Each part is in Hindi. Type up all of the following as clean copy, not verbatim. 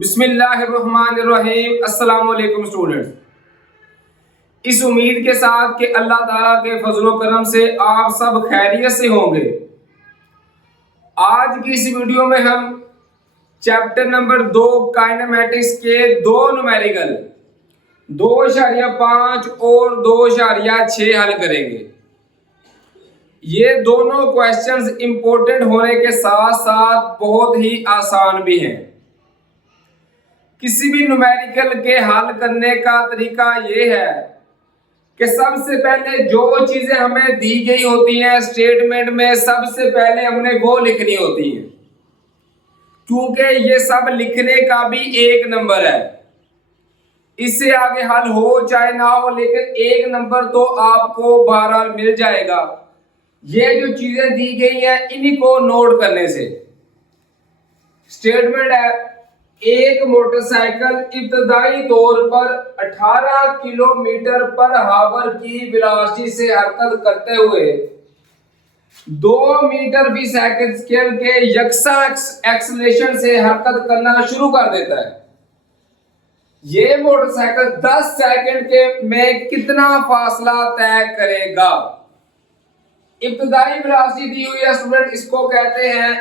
बिस्मिल्लाहिर्रहमानिर्रहीम। अस्सलाम वालेकुम स्टूडेंट्स। इस उम्मीद के साथ कि अल्लाह ताला के फजलो करम से आप सब खैरियत से होंगे, आज की इस वीडियो में हम चैप्टर नंबर 2 काइनेमेटिक्स के दो न्यूमेरिकल 2.5 और 2.6 हल करेंगे। ये दोनों क्वेश्चंस इंपॉर्टेंट होने के साथ साथ बहुत ही आसान भी हैं। किसी भी न्यूमेरिकल के हल करने का तरीका ये है कि सबसे पहले जो चीजें हमें दी गई होती हैं स्टेटमेंट में, सबसे पहले हमने वो लिखनी होती हैं, क्योंकि ये सब लिखने का भी एक नंबर है। इससे आगे हल हो चाहे ना हो, लेकिन एक नंबर तो आपको बहरहाल मिल जाएगा। ये जो चीजें दी गई हैं इन्हीं को नोट करने से। स्टेटमेंट है, एक मोटरसाइकिल इब्तदाई तौर पर 18 किलोमीटर पर हावर की वेलोसिटी से हरकत करते हुए 2 मीटर फी सेकंड स्केल के यकसा एक्सेलरेशन से हरकत करना शुरू कर देता है। ये मोटरसाइकिल 10 सेकंड के में कितना फासला तय करेगा? इब्तदाई वेलोसिटी दी हुई है स्टूडेंट, इसको कहते हैं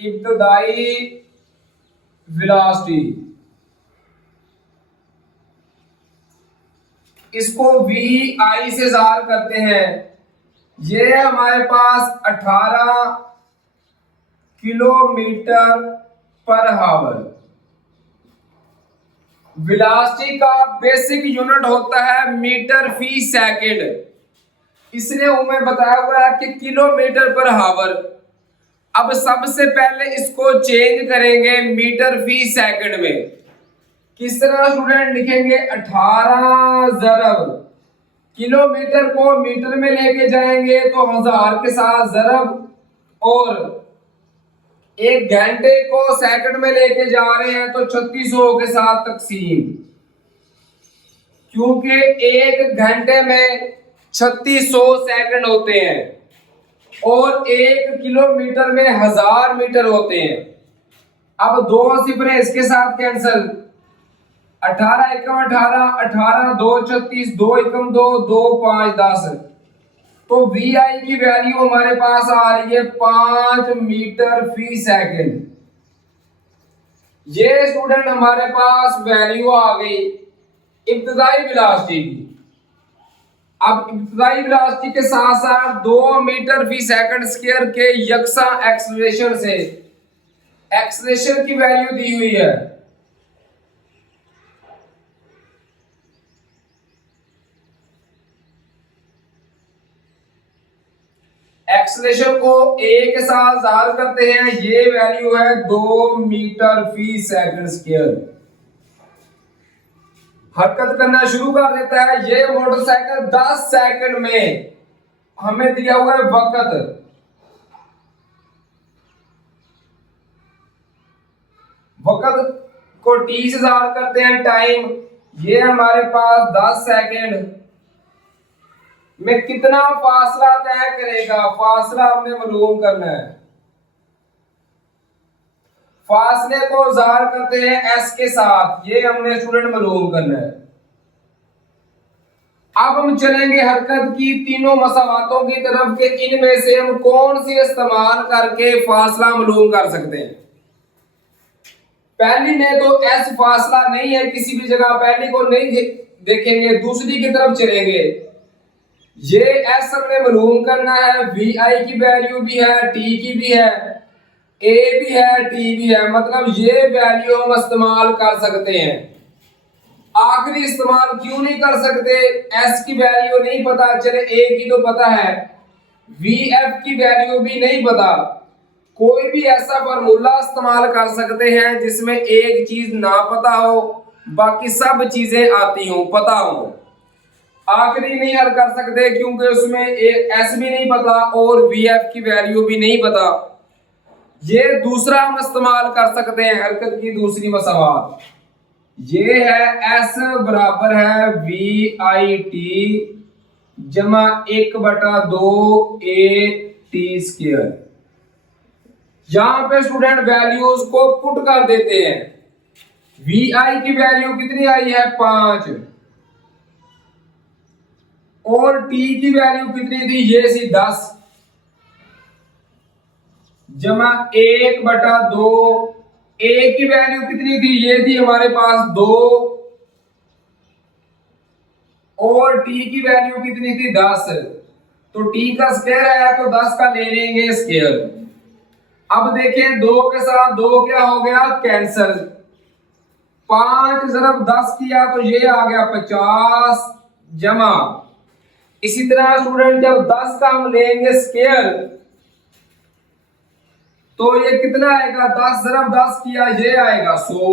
इब्तदाई वेलोसिटी। इसको वी आई से ज़ाहिर करते हैं। ये हमारे पास 18 किलोमीटर पर हावर। वेलोसिटी का बेसिक यूनिट होता है मीटर फी सेकंड। इसने हमें बताया हुआ है कि किलोमीटर पर हावर। अब सबसे पहले इसको चेंज करेंगे मीटर फी सेकंड में। किस तरह स्टूडेंट लिखेंगे? 18 ज़रब किलोमीटर को मीटर में लेके जाएंगे तो 1000 के साथ ज़रब, और एक घंटे को सेकंड में लेके जा रहे हैं तो 3600 के साथ तकसीम, क्योंकि एक घंटे में 3600 सेकंड होते हैं और 1 किलोमीटर में 1000 मीटर होते हैं। अब दो सिफरें इसके साथ कैंसिल। 18 एकम 18, 18 2 36, 2 एकम 2, 2 5 10। तो वी आई की वैल्यू हमारे पास आ रही है 5 मीटर फी सेकंड। ये स्टूडेंट हमारे पास वैल्यू आ गई इब्तदाई वेलोसिटी की। अब इब्तदाई वेलोसिटी के साथ साथ 2 मीटर फी सेकंड स्क्वायर के यकसा एक्सेलरेशन से एक्सेलरेशन की वैल्यू दी हुई है। एक्सेलरेशन को ए के साथ ज़ाहिर करते हैं। ये वैल्यू है 2 मीटर फी सेकंड स्क्वायर। हरकत करना शुरू कर देता है। ये मोटरसाइकिल 10 सेकंड में हमें दिया हुआ है वक्त को टी से ज़ाहिर करते हैं टाइम। ये हमारे पास 10 सेकंड में कितना फासला तय करेगा? फासला हमने मालूम करना है। फासले को ज़ाहिर करते हैं एस के साथ। ये हमने स्टूडेंट मालूम करना है। अब हम चलेंगे हरकत की तीनों मसावातों की तरफ के इनमें से हम कौन सी इस्तेमाल करके फासला मालूम कर सकते हैं। पहली में तो एस फासला नहीं है किसी भी जगह, पहली को नहीं देखेंगे। दूसरी की तरफ चलेंगे। ये एस हमने मालूम करना है। वी आई की वैल्यू भी है, टी की भी है, ए भी है, टी भी है। मतलब ये वैल्यू हम इस्तेमाल कर सकते हैं। आखिरी इस्तेमाल क्यों नहीं कर सकते? एस की वैल्यू नहीं पता, चले ए की तो पता है, वी एफ की वैल्यू भी नहीं पता। कोई भी ऐसा फार्मूला इस्तेमाल कर सकते हैं जिसमें एक चीज ना पता हो, बाकी सब चीजें आती हो, पता हो। आखिरी नहीं हल कर सकते क्योंकि उसमें एस भी नहीं पता और वी एफ की वैल्यू भी नहीं पता। ये दूसरा हम इस्तेमाल कर सकते हैं हरकत की दूसरी मसावात। ये है एस बराबर है वी आई टी जमा 1/2 ए टी स्क्वायर। यहां पे स्टूडेंट वैल्यूज को पुट कर देते हैं। वी आई की वैल्यू कितनी आई है 5 और टी की वैल्यू कितनी थी ये सी 10 जमा 1/2। ए की वैल्यू कितनी थी ये थी हमारे पास 2 और टी की वैल्यू कितनी थी 10। तो टी का स्क्वायर आया तो 10 का ले लेंगे स्क्वायर। अब देखें 2 के साथ 2 क्या हो गया कैंसल। 5 ज़रब 10 किया तो ये आ गया 50 जमा। इसी तरह स्टूडेंट जब 10 का हम लेंगे स्क्वायर तो ये कितना आएगा 10 ज़रब 10 किया ये आएगा 100।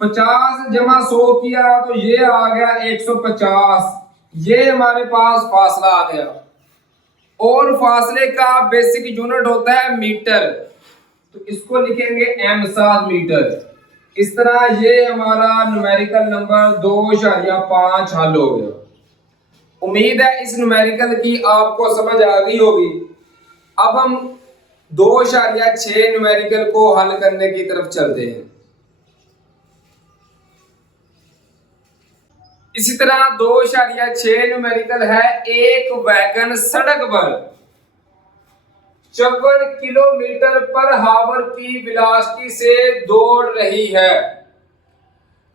50 जमा 100 किया तो ये आ गया 150। ये हमारे पास फासला आ गया और फासले का बेसिक यूनिट होता है मीटर, तो इसको लिखेंगे एम सात मीटर। इस तरह ये हमारा न्यूमेरिकल नंबर 2.5 हल हो गया। उम्मीद है इस न्यूमेरिकल की आपको समझ आ गई होगी। अब हम 2.6 न्यूमेरिकल को हल करने की तरफ चलते हैं। इसी तरह 2.6 न्यूमेरिकल है। एक वैगन सड़क पर 54 किलोमीटर पर हावर की वेलोसिटी से दौड़ रही है,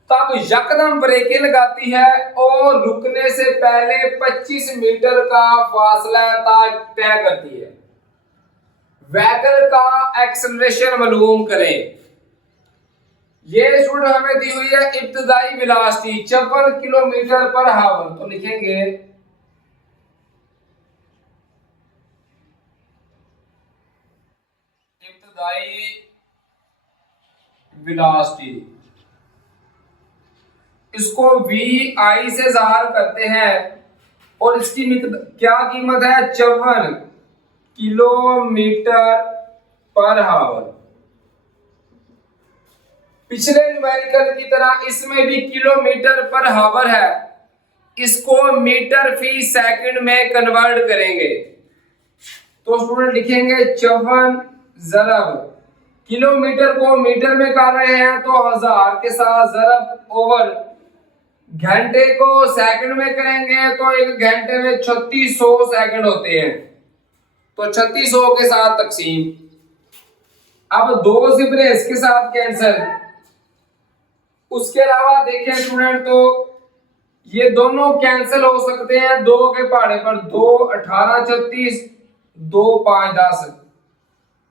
तब यकदम ब्रेकें लगाती है और रुकने से पहले 25 मीटर का फासला तय करती है। वैगन का एक्सेलरेशन मालूम करें। ये स्टूडेंट हमें दी हुई है इब्तदाई वेलोसिटी 54 किलोमीटर पर हावर, तो लिखेंगे इब्तदाई वेलोसिटी। इसको वी आई से ज़ाहिर करते हैं और इसकी क्या कीमत है 54 किलोमीटर पर हावर। पिछले न्यूमेरिकल की तरह इसमें भी किलोमीटर पर हावर है, इसको मीटर फी सेकंड में कन्वर्ट करेंगे। तो स्टूडेंट लिखेंगे 54 ज़रब किलोमीटर को मीटर में कर रहे हैं तो 1000 के साथ ज़रब ओवर घंटे को सेकंड में करेंगे तो एक घंटे में 3600 सेकंड होते हैं, तो 3600 के साथ तकसीम। अब 2 सिफरें इसके साथ कैंसिल। उसके अलावा देखें स्टूडेंट तो ये दोनों कैंसिल हो सकते हैं 2 के पहाड़े पर। 2 18 36 2 5 10।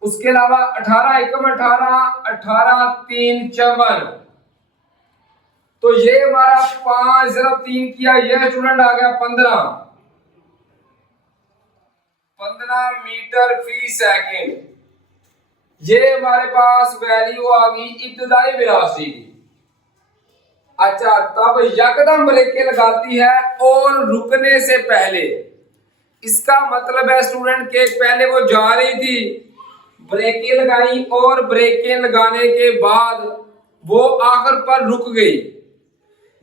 उसके अलावा 18 एकम 18 18 3 54। तो ये हमारा 5 ज़रब 3 किया ये स्टूडेंट आ गया 15 मीटर फी सेकंड। ये हमारे पास वैल्यू आ गई इब्तदाई वेलोसिटी की। अच्छा, तब यकदम ब्रेकें लगाती है और रुकने से पहले। इसका मतलब है स्टूडेंट के पहले वो जा रही थी, ब्रेकें लगाई और ब्रेकें लगाने के बाद वो आखिर पर रुक गई।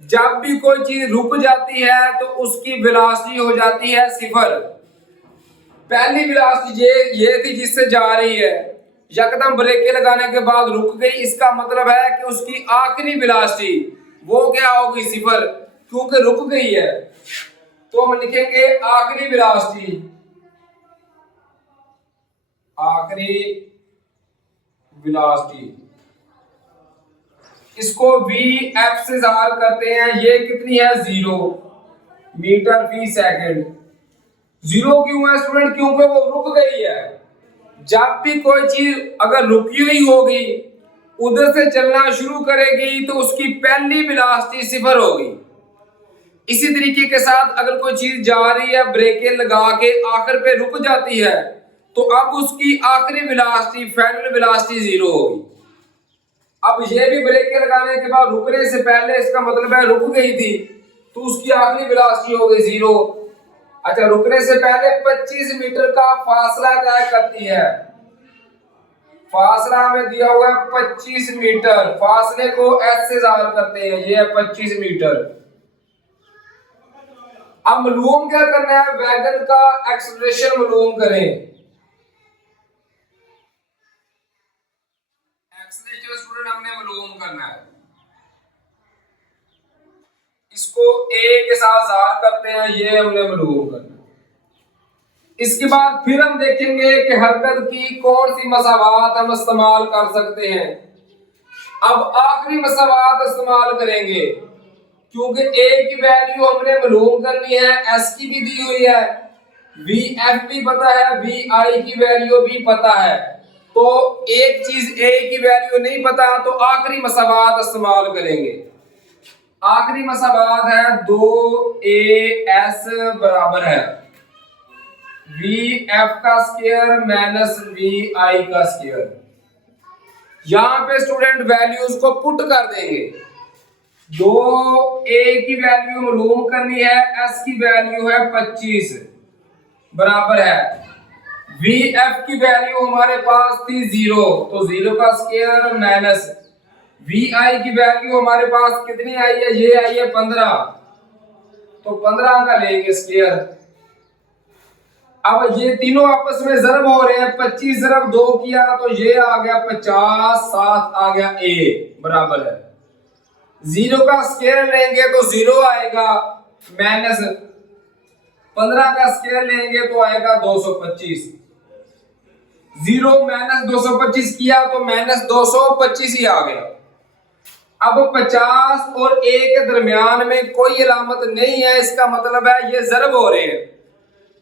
जब भी कोई चीज रुक जाती है तो उसकी वेलोसिटी हो जाती है 0। पहली वेलोसिटी ये थी जिससे जा रही है, यकदम ब्रेकें लगाने के बाद रुक गई, इसका मतलब है कि उसकी आखिरी वेलोसिटी वो क्या होगी 0, क्योंकि रुक गई है। तो हम लिखेंगे आखिरी वेलोसिटी, आखिरी वेलोसिटी। इसको वी एफ से ज़ाहिर करते हैं। ये कितनी है 0 मीटर फी सेकंड। 0 क्यों है स्टूडेंट? क्योंकि वो रुक गई है। जब भी कोई चीज अगर रुकी हुई होगी उधर से चलना शुरू करेगी तो उसकी पहली वेलोसिटी 0 होगी। इसी तरीके के साथ अगर कोई चीज जा रही है ब्रेकें लगा के आखिर पे रुक जाती है तो अब उसकी आखिरी वेलोसिटी फाइनल वेलोसिटी 0 होगी। अब ये भी ब्रेकें लगाने के बाद रुकने से पहले, इसका मतलब है रुक गई थी तो उसकी आखिरी वेलोसिटी हो गई 0। अच्छा, रुकने से पहले 25 मीटर का फासला तय करती है। फासला हमें दिया हुआ है 25 मीटर। फासले को एस से ज़ाहिर करते हैं, ये है 25 मीटर। अब मालूम क्या करना है? वैगन का एक्सेलरेशन मालूम करें। एक्सलेटर स्टूडेंट हमने मालूम करना है। इसको ए के साथ जार करते हैं, ये हमने मालूम करना है। इसके बाद फिर हम देखेंगे कि हरकत की कौन सी मसावात हम इस्तेमाल कर सकते हैं। अब आखिरी मसावात इस्तेमाल करेंगे, क्योंकि ए की वैल्यू हमने मालूम करनी है, एस की भी दी हुई है, वी एफ भी पता है, वी आई की वैल्यू भी पता है। तो एक चीज ए की वैल्यू नहीं पता, तो आखिरी मसावात इस्तेमाल करेंगे। आखिरी मसावात है 2as बराबर है वी एफ का स्क्वायर माइनस वी आई का स्क्वायर। यहां पे स्टूडेंट वैल्यूज को पुट कर देंगे। 2a की वैल्यू मालूम करनी है, s की वैल्यू है 25 बराबर है वी एफ की वैल्यू हमारे पास थी 0, तो 0 का स्क्वायर माइनस वी आई की वैल्यू हमारे पास कितनी आई है, ये आई है 15, तो 15 का लेंगे स्क्वायर। अब ये तीनों आपस में ज़रब हो रहे हैं, 25 ज़रब 2 किया तो ये आ गया 50, 7 आ गया a बराबर है 0 का स्क्वायर लेंगे तो 0 आएगा, माइनस 15 का स्क्वायर लेंगे तो आएगा 225। 0 माइनस 225 किया तो माइनस 225 ही आ गया। अब 50 और a के दरमियान में कोई अलामत नहीं है, इसका मतलब है ये ज़रब हो रहे हैं।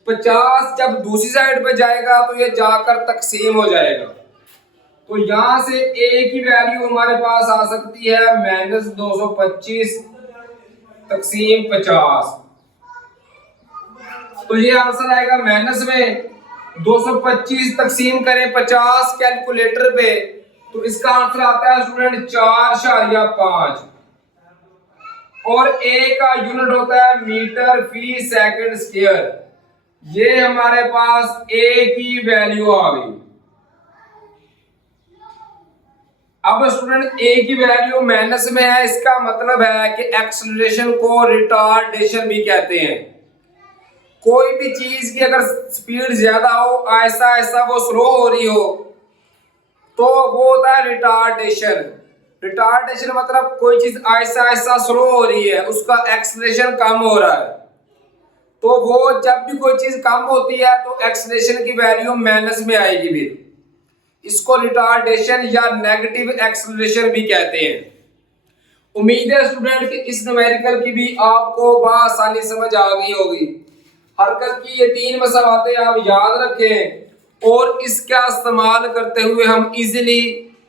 50 जब दूसरी साइड पे जाएगा तो ये जाकर तकसीम हो जाएगा, तो यहां से a की वैल्यू हमारे पास आ सकती है माइनस 225 तकसीम 50, तो ये आंसर आएगा माइनस में 225 तकसीम करें 50 कैलकुलेटर पे, तो इसका आंसर आता है स्टूडेंट 4.5 और a का यूनिट होता है मीटर फी सेकंड स्क्वायर। ये हमारे पास a की वैल्यू आ गई। अब स्टूडेंट a की वैल्यू माइनस में है, इसका मतलब है कि एक्सेलरेशन को रिटार्डेशन भी कहते हैं। कोई भी चीज की अगर स्पीड ज्यादा हो, ऐसा ऐसा वो स्लो हो रही हो, तो वो होता है रिटार्डेशन। रिटार्डेशन मतलब कोई चीज ऐसा ऐसा स्लो हो रही है, उसका एक्सेलरेशन कम हो रहा है। तो वो जब भी कोई चीज कम होती है तो एक्सेलरेशन की वैल्यू माइनस में आएगी, भी इसको रिटार्डेशन या नेगेटिव एक्सेलरेशन भी कहते हैं। उम्मीद है स्टूडेंट कि इस न्यूमेरिकल की भी आपको बआसानी समझ आ गई होगी। हरकत की ये 3 मसलाते आप याद रखें और इसका इस्तेमाल करते हुए हम इजीली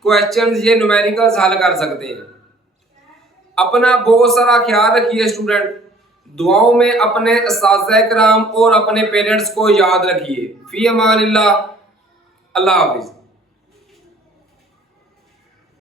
क्वेश्चंस ये न्यूमेरिकल्स हल कर सकते हैं। अपना बहुत सारा ख्याल रखिए स्टूडेंट, दुआओं में अपने उस्ताद कराम और अपने पेरेंट्स को याद रखिए। फी अमानिल्लाह, अल्लाह हाफिज।